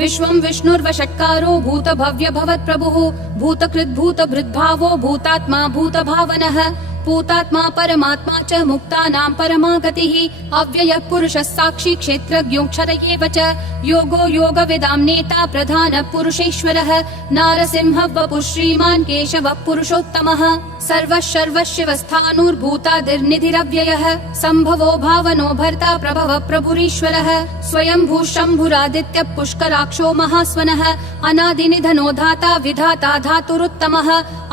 विश्वं विष्णुर्वषट्कारो भूतभव्य भवत्प्रभुः भूतकृद्भूतभृद्भावो भूतात्मा भूतभावनः भूतात्मा परमात्मा च मुक्तानां परमा गतिः अव्ययः पुरुषः साक्षी क्षेत्रज्ञोऽक्षर एव च योगो योगविदां नेता प्रधानः पुरुषेश्वरः नारसिंहः वपुः श्रीमान् केशवः पुरुषोत्तमः सर्वः सर्वशिवस्थाणुर्भूतादिर्निधिरव्ययः सम्भवो भावनो भर्ता प्रभवः प्रभुरीश्वरः स्वयंभू शम्भुरादित्यः पुष्कराक्षो महास्वनः अनादिनिधनो धाता विधाता धातुरुत्तमः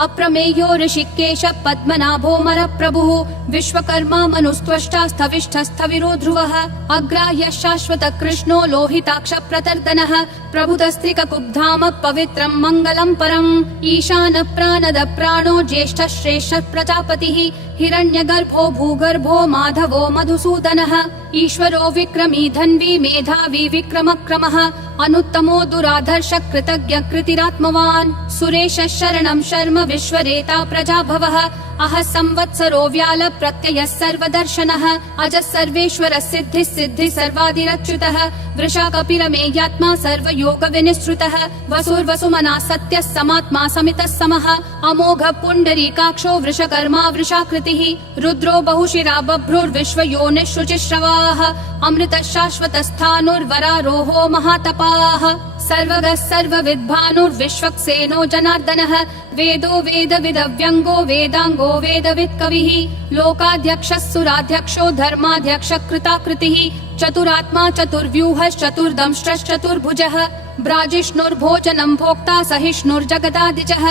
अप्रमेयो ऋषिकेशः पद्मनाभो मरप्रभुः विश्वकर्मा मनुस्त्वष्टा स्थविष्ठस्थविरो ध्रुवः अग्राह्यः शाश्वतः कृष्णो लोहिताक्ष प्रतर्दनः प्रभुतस्त्रिककुब्धाम पवित्रं मङ्गलं परम् ईशानः प्राणदः प्राणो ज्येष्ठः श्रेष्ठः प्रजापतिः हिरण्यगर्भो भूगर्भो माधवो मधुसूदनः ईश्वरो विक्रमी धन्वी मेधावी विक्रमक्रमः अनुत्तमो दुराधर्ष कृतज्ञ कृतिरात्मवान् सुरेशः शरणं शर्म विश्वरेता प्रजाभवः अहः संवत्सरो व्याल प्रत्ययः सर्वदर्शनः अजः सर्वेश्वरः सिद्धिः सिद्धिः सर्वादिरच्युतः वृषा कपिरमेयात्मा सर्वयोग विनिश्रुतः वसुर्वसुमना सत्यः समात्मा समितः समः अमोघः पुण्डरीकाक्षो वृषकर्मा वृषाकृतिः रुद्रो बहुशिरा बभ्रुर्विश्वयोनिः शुचिश्रवाः अमृतः शाश्वतस्थाणुर्वरारोहो महातपाः सर्वगः सर्वविद्भानुर्विश्वक्सेनो जनार्दनः वेदो वेदविदव्यङ्गो वेदाङ्गो वेदवित्कविः लोकाध्यक्षः सुराध्यक्षो धर्माध्यक्षः कृताकृतिः चतुरात्मा चतुर्व्यूहश्चतुर्दंष्ट्रश्चतुर्भुजः ब्राजिष्णुर्भोजनं भोक्ता सहिष्णुर्जगदादिजः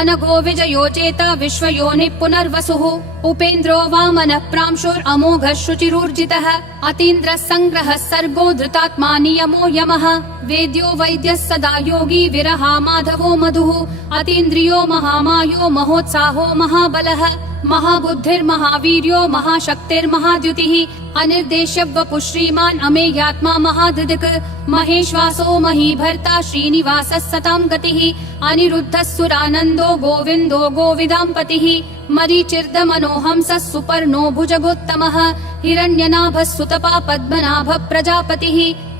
अनघो विजयो जेता विश्वयोनिः पुनर्वसुः उपेन्द्रो वामनः प्रांशुरमोघः शुचिरूर्जितः अतीन्द्रः सङ्ग्रहः सर्गो धृतात्मा नियमो यमः वेद्यो वैद्यः सदा योगी विरहा माधवो मधुः अतीन्द्रियो महामायो महोत्साहो महाबलः महाबुद्धिर्महावीर्यो महाशक्तिर्महाद्युतिः अनिर्देश्य वपुः श्रीमान् अमेयात्मा महाधृदिक् महेश्वासो महीभर्ता श्रीनिवासः सतां गतिः अनिरुद्धः सुरानन्दो गोविन्दो गोविदाम्पतिः मरीचिर्दमनोहंसः सुपर्णो भुजगोत्तमः हिरण्यनाभः सुतपा पद्मनाभः प्रजापतिः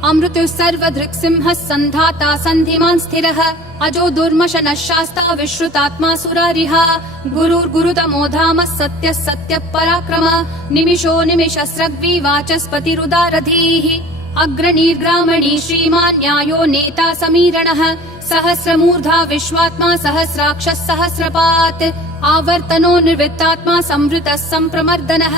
अमृतुः सर्वदृक्सिंहः सन्धाता सन्धिमान् स्थिरः अजो दुर्मशनः शास्ता विश्रुतात्मा सुरारिः गुरुर्गुरुतमो धामः सत्यः सत्यः पराक्रमः निमिषो निमिषस्रग्वी वाचस्पतिरुदारधीः अग्रणीर्ग्रामणी श्रीमान् न्यायो नेता समीरणः सहस्रमूर्धा विश्वात्मा सहस्राक्षः सहस्रपात् आवर्तनो निर्वृत्तात्मा संवृतः सम्प्रमर्दनः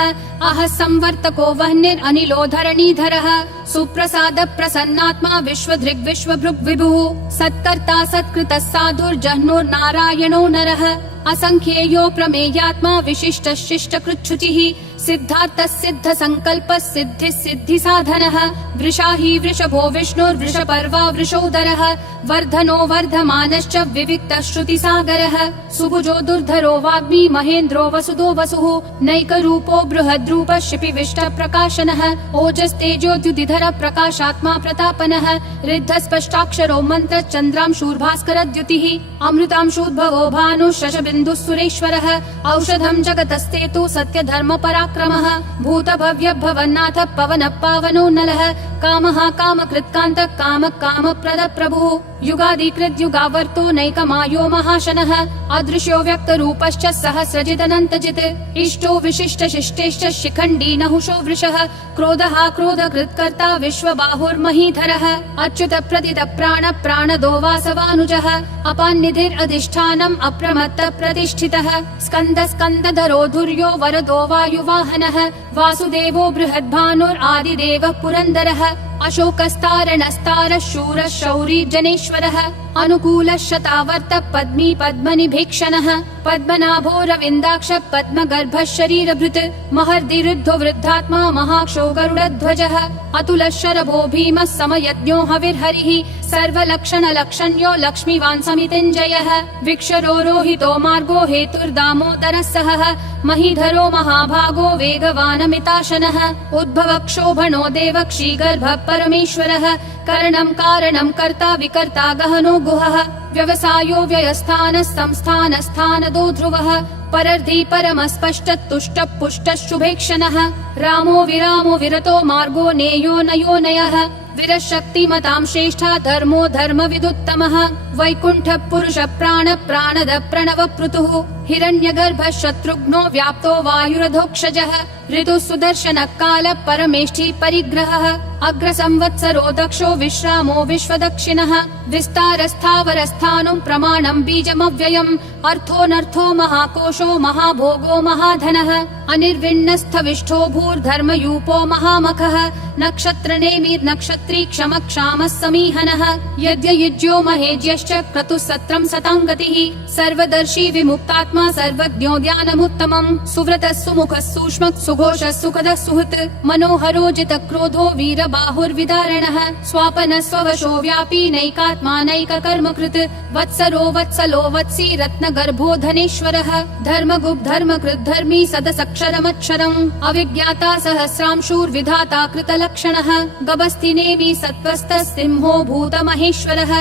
अहः संवर्तको वह्निरनिलो धरणीधरः सुप्रसाद प्रसन्नात्मा विश्वधृग् विश्वभृग् विभुः सत्कर्ता सत्कृतः साधुर्जह्नुर्नारायणो नरः असंख्येयो प्रमेयात्मा विशिष्टः शिष्टकृच्छुचिः सिद्धार्थः सिद्ध संकल्पः सिद्धिः सिद्धि साधनः वृषाही वृषभो विष्णुर्वृषपर्वा वृषोदरः वर्धनो वर्धमानश्च विविक्तः श्रुतिसागरः सुभुजो दुर्धरो वाग्मी महेन्द्रो वसुदो वसुः नैकरूपो बृहद्रूपः शिपिविष्ट प्रकाशनः ओजस्तेजोद्युतिधर प्रकाशात्मा प्रतापनः ऋद्धस्पष्टाक्षरो मन्त्र चन्द्रांशूर्भास्करद्युतिः अमृतांशूद्भवो भानुः शशबिन्दुः सुरेश्वरः औषधं जगतस्तेतु सत्यधर्म पराक्रमः भूतभव्य भवन्नाथ पवनः पावनो नलः कामः कामकृत्कान्तः कामः कामप्रद प्रभुः युगादिकृत् युगावर्तो नैकमायो महाशनः अदृश्यो व्यक्तरूपश्च सहस्रजिदनन्तजित् इष्टो विशिष्ट शिष्टेश्च शिखण्डी नहुषो वृषः क्रोधः क्रोधकृत्कर्ता विश्वबाहुर्महीधरः अच्युत प्रदित प्राण प्राणदो वासवानुजः अपान्निधिरधिष्ठानम् अप्रमत्त प्रतिष्ठितः स्कन्द स्कन्दधरो धुर्यो वरदो वायुवाहनः वासुदेवो बृहद्भानुरादिदेवः पुरन्दरः अशोकस्तारणस्तारः शूरः शौरी जनेश्वरः अनुकूलः शतावर्त पद्मी पद्मनिभीक्षणः पद्मनाभो रविन्दाक्ष पद्मगर्भः शरीरभृत् महर्दिरुद्धो वृद्धात्मा महाक्षो गरुडध्वजः अतुलः शरभो भीमः समयज्ञो हविर्हरिः सर्वलक्षणलक्षण्यो लक्ष्मीवान् समितिञ्जयः विक्षरो रोहितो मार्गो हेतुर्दामोदरः सहः महीधरो महाभागो वेगवानमिताशनः उद्भवक्षोभणो देवक्षीगर्भः परमेश्वरः करणं कारणं कर्ता विकर्ता गहनो गुहः व्यवसायो व्ययस्थानः संस्थानस्थानदो ध्रुवः परर्धि परमस्पष्ट तुष्ट पुष्ट शुभेक्षणः रामो विरामो विरतो मार्गो नेयो नयो नयः विरशक्तिमतां श्रेष्ठा धर्मो धर्मविदुत्तमः वैकुण्ठ पुरुष प्राण प्राणद प्रणव पृथुः हिरण्यगर्भ शत्रुघ्नो व्याप्तो वायुरधोक्षजः ऋतु सुदर्शन काल परमेष्ठी परिग्रहः अग्र संवत्सरो दक्षो विश्रामो विश्वदक्षिणः विस्तारस्थावरस्थानं प्रमाणं बीजमव्ययम् अर्थोऽनर्थो महाकोशो महाभोगो महाधनः अनिर्विण्णस्थविष्ठो भूर्धर्मयूपो महामखः नक्षत्रनेमि नक्षत्री क्षम क्षामः समीहनः यज्ञयुज्यो महेज्यश्च क्रतुः सत्रं सताङ्गतिः सर्वदर्शी विमुक्तात्मा सर्वज्ञो ध्यानमुत्तमम् सुव्रतः सुमुखः सूक्ष्मः सुघोषः सुखदः सुहृत् मनोहरो जितक्रोधो वीरबाहुर्विदारणः स्वापनः स्ववशो व्यापी नैकात्मा नैककर्मकृत् वत्सरो वत्सलो वत्सी रत्नगर्भो धनेश्वरः धर्मगुप् धर्मकृत् धर्मी सदसक्षरमक्षरम् अविज्ञाता सहस्रांशूर्विधाता कृतलक्षणः गभस्तिनेमि सत्त्वस्थः सिंहो भूतमहेश्वरः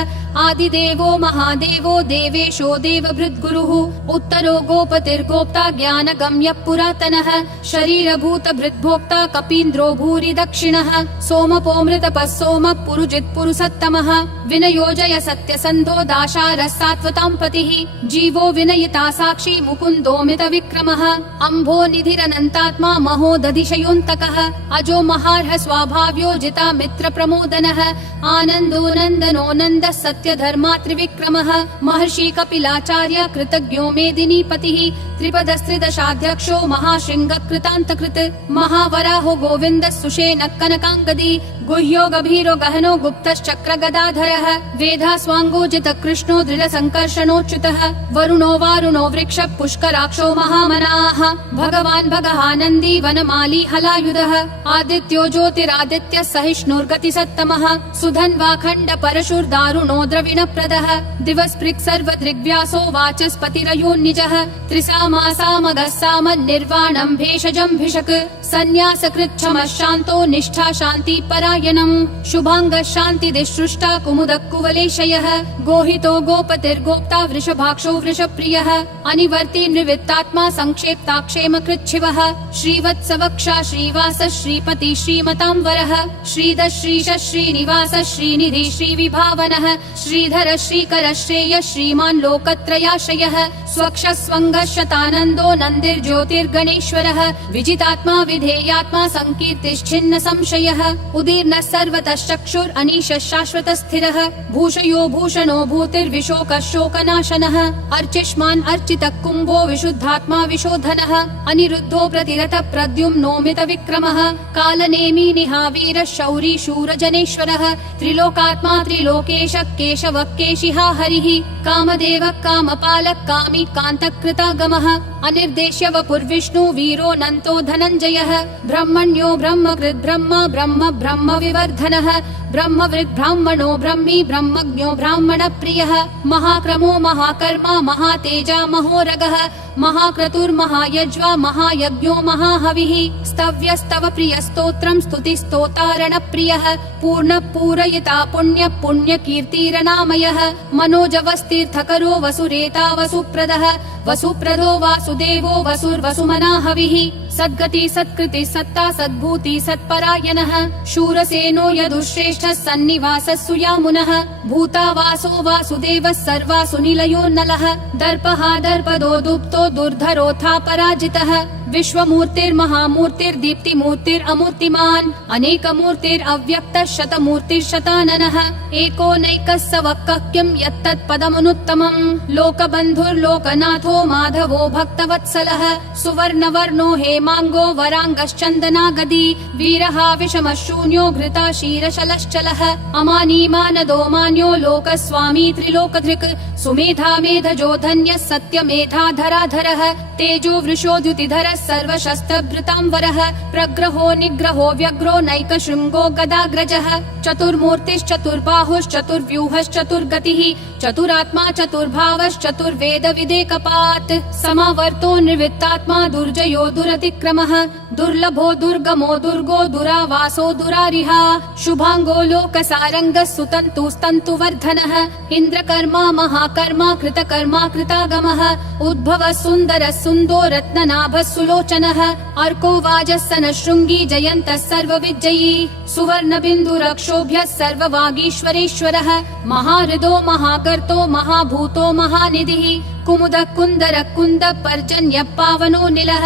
आदिदेवो महादेवो देवेशो देवभृद्गुरुः उत्तरो गोपतिर्गोप्ता ज्ञानगम्यः पुरातनः शरीरभूतभृद्भोक्ता कपीन्द्रो भूरि दक्षिणः सोमपोमृतपः सोमः पुरुजित् पुरुषोत्तमः विनयोजय सत्यसन्धो दाशारः सात्वतां पतिः जीवो विनयिता साक्षी मुकुन्दोमित विक्रमः अम्भो निधिरनन्तात्मा महोदधिशयोऽन्तकः अजो महार्ह स्वाभाव्यो जिता मित्र प्रमोदनः आनन्दो नन्दनो नन्दः सत्य धर्मा त्रिविक्रमः महर्षि कपिलाचार्य कृतज्ञो मेदिनीपतिः त्रिपदस्त्रिदशाध्यक्षो महाशृङ्ग कृतान्तकृत् महावराहो गोविन्दः सुषेणः कनकाङ्गदी गुह्यो गभीरो गहनो गुप्तश्चक्र गदाधरः वेधास्वाङ्गोजित कृष्णो दृढसङ्कर्षणोच्युतः वरुणो वारुणो वृक्ष पुष्कराक्षो महामनाः भगवान् भगहानन्दी वनमाली हलायुधः आदित्यो ज्योतिरादित्यः सहिष्णुर्गतिसत्तमः सुधन्वाखण्ड परशुर्दारुणो द्रविणप्रदः दिवस्पृक् सर्वदृग्व्यासो वाचस्पतिरयोन्निजः त्रिसामासामगः सामन्निर्वाणं भेषजं भिषक् सन्न्यासकृच्छमः शान्तो निष्ठा शान्ति परायणम् शुभाङ्गः शान्तिदिसृष्टा कुमुदः कुवलेशयः गोहितो गोपतिर्गोप्ता वृषभाक्षो वृषप्रियः अनिवर्ति निवृत्तात्मा संक्षेप्ताक्षेमकृच्छिवः श्रीवत्सवक्षा श्रीवास श्रीपति श्रीमतां वरः श्रीधर श्रीश श्रीनिवास श्रीनिधि श्रीविभावनः श्रीधर श्रीकर श्रेय श्रीमान् लोकत्रयाश्रयः स्वक्ष स्वङ्गः शतानन्दो नन्दिर्ज्योतिर्गणेश्वरः विजितात्मा विधेयात्मा संकीर्तिश्छिन्न संशयः उदीर्णः सर्वतः चक्षुर् अनीशः शाश्वतः स्थिरः भूषयो भूषणो भूतिर्विशोकः शोकनाशनः अर्चिष्मान् अर्चितः कुम्भो विशुद्धात्मा विशोधनः अनिरुद्धो प्रतिरथ प्रद्युम्नोमित विक्रमः कालनेमी निहावीरः शौरी शूरजनेश्वरः त्रिलोकात्मा त्रिलोकेश केशवः केशिहा हरिः कामदेवः कामपालः कामी कान्तकृतागमः अनिर्देश्य वपुर्विष्णु वीरो नन्तो धनञ्जयः ब्रह्मण्यो ब्रह्मकृत् ब्रह्म ब्रह्म ब्रह्म विवर्धनः ब्रह्मवृद् ब्राह्मणो ब्रह्मी ब्रह्मज्ञो ब्राह्मण प्रियः महाक्रमो महाकर्मा महातेजा महोरगः महाक्रतुर्महायज्वा महायज्ञो महाहविः स्तव्यस्तव प्रिय स्तोत्रम् स्तुतिस्तोतारण प्रियः पूर्ण पूरयिता पुण्य पुण्य कीर्तिरनामयः मनोजवस्तीर्थकरो वसुरेता वसुप्रदः वसुप्रदो वासुदेवो वसुर्वसुमना हविः सद्गति सत्कृति सत्ता सद्भूति सत्परायणः शूरसेनो यदुश्रेष्ठः सन्निवासः सुयामुनः भूतावासो वासुदेवः सर्वासु निलयोन्नलः दर्पः दर्पदो दुप्तो दुर्धरोऽथा पराजितः विश्वमूर्तिर्महामूर्तिर्दीप्तिमूर्तिरमूर्तिमान् अनेकमूर्तिरव्यक्तः शतमूर्तिर्शताननः एको नैकः स वक्कः किं यत्तत्पदमनुत्तमम् लोकबन्धुर्लोकनाथो माधवो भक्तवत्सलः सुवर्णवर्णो हेमाङ्गो वराङ्गश्चन्दनागदी वीरः विषमः शून्यो घृता क्षीरशलश्चलः अमानी मानदो मान्यो लोकस्वामी त्रिलोकधृक् सुमेधा मेधजो धन्यः सत्यमेधाधराधरः तेजो वृषोद्युतिधरः सर्वज्ञः सर्वशस्त्रभृतांवरः प्रग्रहो निग्रहो व्यग्रो नैकशृङ्गो गदाग्रजः चतुर्मूर्तिश्चतुर्बाहुश्चतुर्व्यूहश्चतुर्गतिः चतुरात्मा चतुर्भावश्चतुर्वेद विदेकपात् समावर्तो निर्वित्तात्मा दुर्जयो दुरतिक्रमः दुर्लभो दुर्गमो दुर्गो दुरावासो दुरारिहा शुभांगो लोकसारङ्गः सुतन्तुस्तन्तुवर्धनः इन्द्रकर्मा महाकर्मा कृतकर्मा कृतागमः उद्भवः सुन्दरः सुन्दो रत्ननाभः सुलोचनः अर्को वाजः शृङ्गी जयन्तः सर्वविजयी सुवर्णबिन्दुरक्षोभ्यः सर्ववागीश्वरेश्वरः महाहृदो महाकर्तो महाभूतो महानिधिः कुमुद कुन्दर कुन्द पर्जन्य पावनो निलः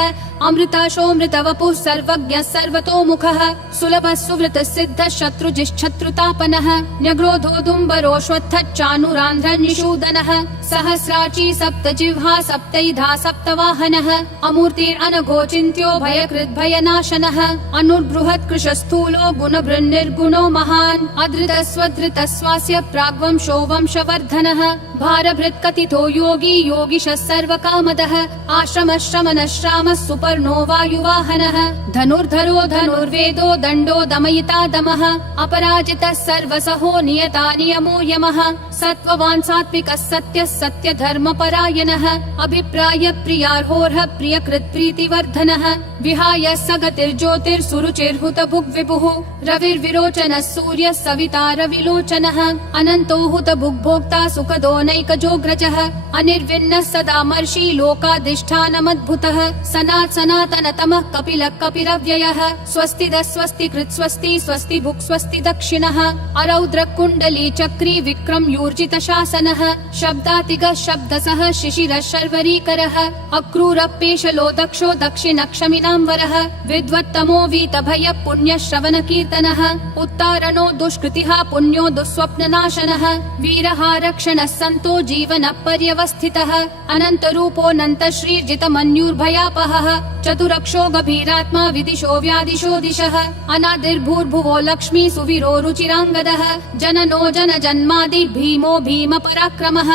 अमृताशोऽमृत वपुः सर्वज्ञः सर्वतोमुखः सुलभः सुवृतः सिद्धः शत्रुजिश्शत्रुतापनः न्यग्रोधोदुम्बरोऽश्वत्थश्चानुरान्ध्रनिषूदनः सहस्राची सप्तजिह्वा सप्तैधा सप्तवाहनः अमूर्तिरनघोचिन्त्यो भयकृद्भयनाशनः अनुर्बृहत्कृशस्थूलो गुणभृन्निर्गुणो महान् अधृतस्वधृतः स्वास्य प्राग्वंशो वंशवर्धनः भारभृत्कथितो योगी योगिशः सर्वकामदः आश्रमः श्रमणः श्रामः सुपर्णो वायुवाहनः धनुर्धरो धनुर्वेदो दण्डो दमयिता दमः अपराजितः सर्वसहो नियता नियमो यमः सत्त्ववान् सात्विकः सत्यः सत्यधर्मपरायणः अभिप्राय प्रियार्होर्ह प्रियकृत् प्रीतिवर्धनः विहाय सगतिर्ज्योतिर्सुरुचिर्हुत भुग्विभुः रविर्विरोचनः सूर्यः सविता रविलोचनः अनन्तो हुत भुग्भोक्ता सुखदो नैकजोग्रजः अनिर्विन्नः सदा मर्षि लोकाधिष्ठानमद्भुतः सनातनतमः कपिलः कपिरव्ययः स्वस्तिदः स्वस्तिकृत् स्वस्ति स्वस्ति भुक् स्वस्ति दक्षिणः अरौद्र कुण्डली चक्री विक्रम यूर्जित शासनः शब्दातिगः शब्दसः शिशिरः शर्वरीकरः अक्रूरपेशलो दक्षो दक्षिणक्षमिनाम्बरः विद्वत्तमो वीतभय पुण्यश्रवण कीर्तनः उत्तारणो दुष्कृतिः पुण्यो दुःस्वप्ननाशनः वीरः रक्षणः सन्तो जीवनः पर्यवस्थितः अनन्तरूपोऽनन्त श्रीर्जितमन्युर्भयापहः चतुरक्षो गभीरात्मा विदिशो व्यादिशो दिशः अनादिर्भूर्भुवो लक्ष्मी सुवीरो रुचिराङ्गदः जननो जन जन्मादि भीमो भीम पराक्रमः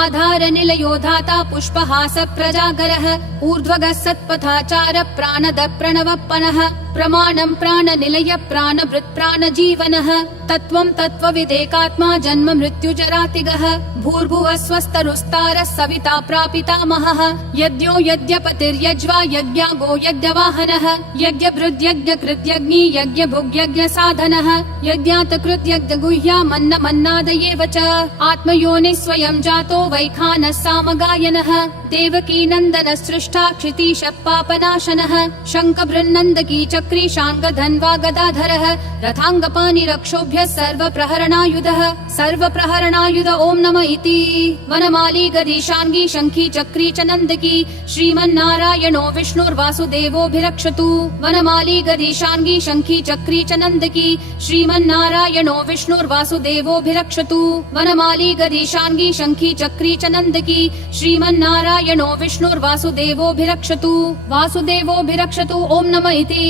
आधार निलयो धाता पुष्पहास प्रजागरः ऊर्ध्वगः सत्पथाचार प्राणद प्रणवप्पनः प्रमाणं प्राणनिलय प्राणभृत् प्राणजीवनः तत्त्वं तत्त्वविदेकात्मा जन्म मृत्युजरातिगः भूर्भुवः स्वस्तरुस्तारः सविता प्रापितामहः यज्ञो यज्ञपतिर्यज्वा यज्ञागो यज्ञवाहनः यज्ञभृद्यज्ञकृत्यग्नि यज्ञभुग्यज्ञसाधनः यज्ञातकृत्यज्ञगुह्यामन्नमन्नादयेव च आत्मयोनिः स्वयं जातो वैखानः सामगायनः देवकी नन्दन सृष्टा क्षितीशः पापनाशनः शङ्खबृन्नन्दकी चक्री शाङ्गधन्वा गदाधरः रथाङ्गपाणिरक्षोभ्यः सर्वप्रहरणायुध ॐ नमः इति वनमाली गदीशाङ्गी शङ्खी चक्री च नन्दकी श्रीमन्नारायणो विष्णुर्वासुदेवोऽभिरक्षतु वनमाली गदीशाङ्गी शङ्खी चक्री च नन्दकी श्रीमन्नारायणो विष्णुर्वासुदेवोऽभिरक्षतु वनमाली गदीशाङ्गी शङ्खी चक्री च नन्दकी श्रीमन्नारायणो विष्णुर्वासुदेवोऽभिरक्षतु वासुदेवोऽभिरक्षतु ॐ नमः इति।